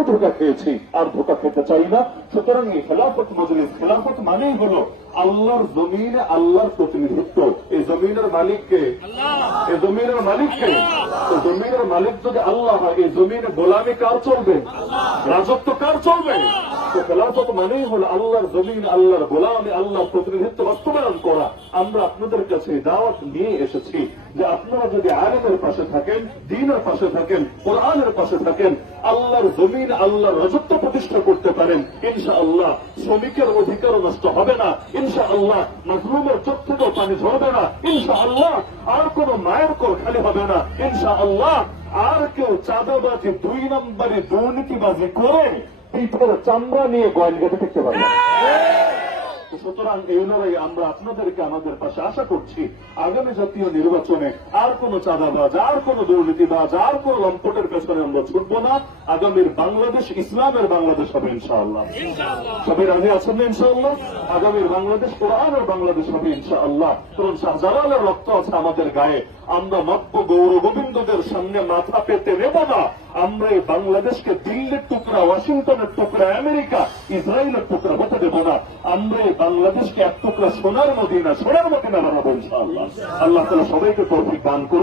বহু ধোকা খেয়েছি, আর ধোকা খেতে চাই না। সুতরাং এই খেলাফত, মজলিস খেলাফত মানেই হলো আল্লাহর জমিনে আল্লাহর প্রতিনিধিত্ব। মালিককে এই জমিনের মালিককে তো জমিনের মালিক যদি আল্লাহ হয় এই জমিনে গোলামি কার চলবে? রাজত্ব কার চলবে? তো খেলাফত মানেই হলো আল্লাহর জমিন আল্লাহর গোলামি আল্লাহর প্রতিনিধিত্ব বাস্তবায়ন করা। আমরা আপনাদের কাছে দাওয়াত নিয়ে এসেছি যে আপনারা যদি আলেমের পাশে থাকেন দিনের পাশে থাকেন কোরআনের পাশে থাকেন আল্লাহর জমিন আল্লাহর রাজত্ব প্রতিষ্ঠা করতে পারেন ইনশা আল্লাহ শ্রমিকের অধিকার নষ্ট হবে না। ইনশা আল্লাহ মজলুমের চোখ থেকেও পানি ঝরবে না। ইনশা আল্লাহ আর কোন মায়ের কর খালি হবে না ইনশা আল্লাহ আর কেউ চাঁদাবাজি দুই নম্বরে দুর্নীতিবাজি করে পিঠের চামড়া নিয়ে গয়েল থাকতে পারে না। তো সুতরাং এই লড়াই আমরা আপনাদেরকে আমাদের পাশে আশা করছি আগামী জাতীয় নির্বাচনে আর কোন চাঁদাবাজ আর কোন দুর্নীতিবাজ আর কোন লম্পটের পেছনে আমরা ছুটবো না। আগামীর বাংলাদেশ ইসলামের বাংলাদেশ হবে ইনশাআল্লাহ। সবাই রাজি আছেন না ইনশাআল্লাহ? আগামীর বাংলাদেশ কোরআনের বাংলাদেশ হবে ইনশাআল্লাহ। কারণ শাহজালালের রক্ত আছে আমাদের গায়ে। আমরা নব্য গৌর গোবিন্দদের সামনে মাথা পেতে নেব না। আমরা এই বাংলাদেশকে দিল্লির টুকরা ওয়াশিংটনের টুকরা আমেরিকা ইসরায়েলের টুকরা দেব না আমরা বাংলাদেশকে এক টুকরা সোনার মদিনা সোনার মদিনা বানাবো ইনশাআল্লাহ। আল্লাহ তালা সবাইকে তৌফিক দান করুন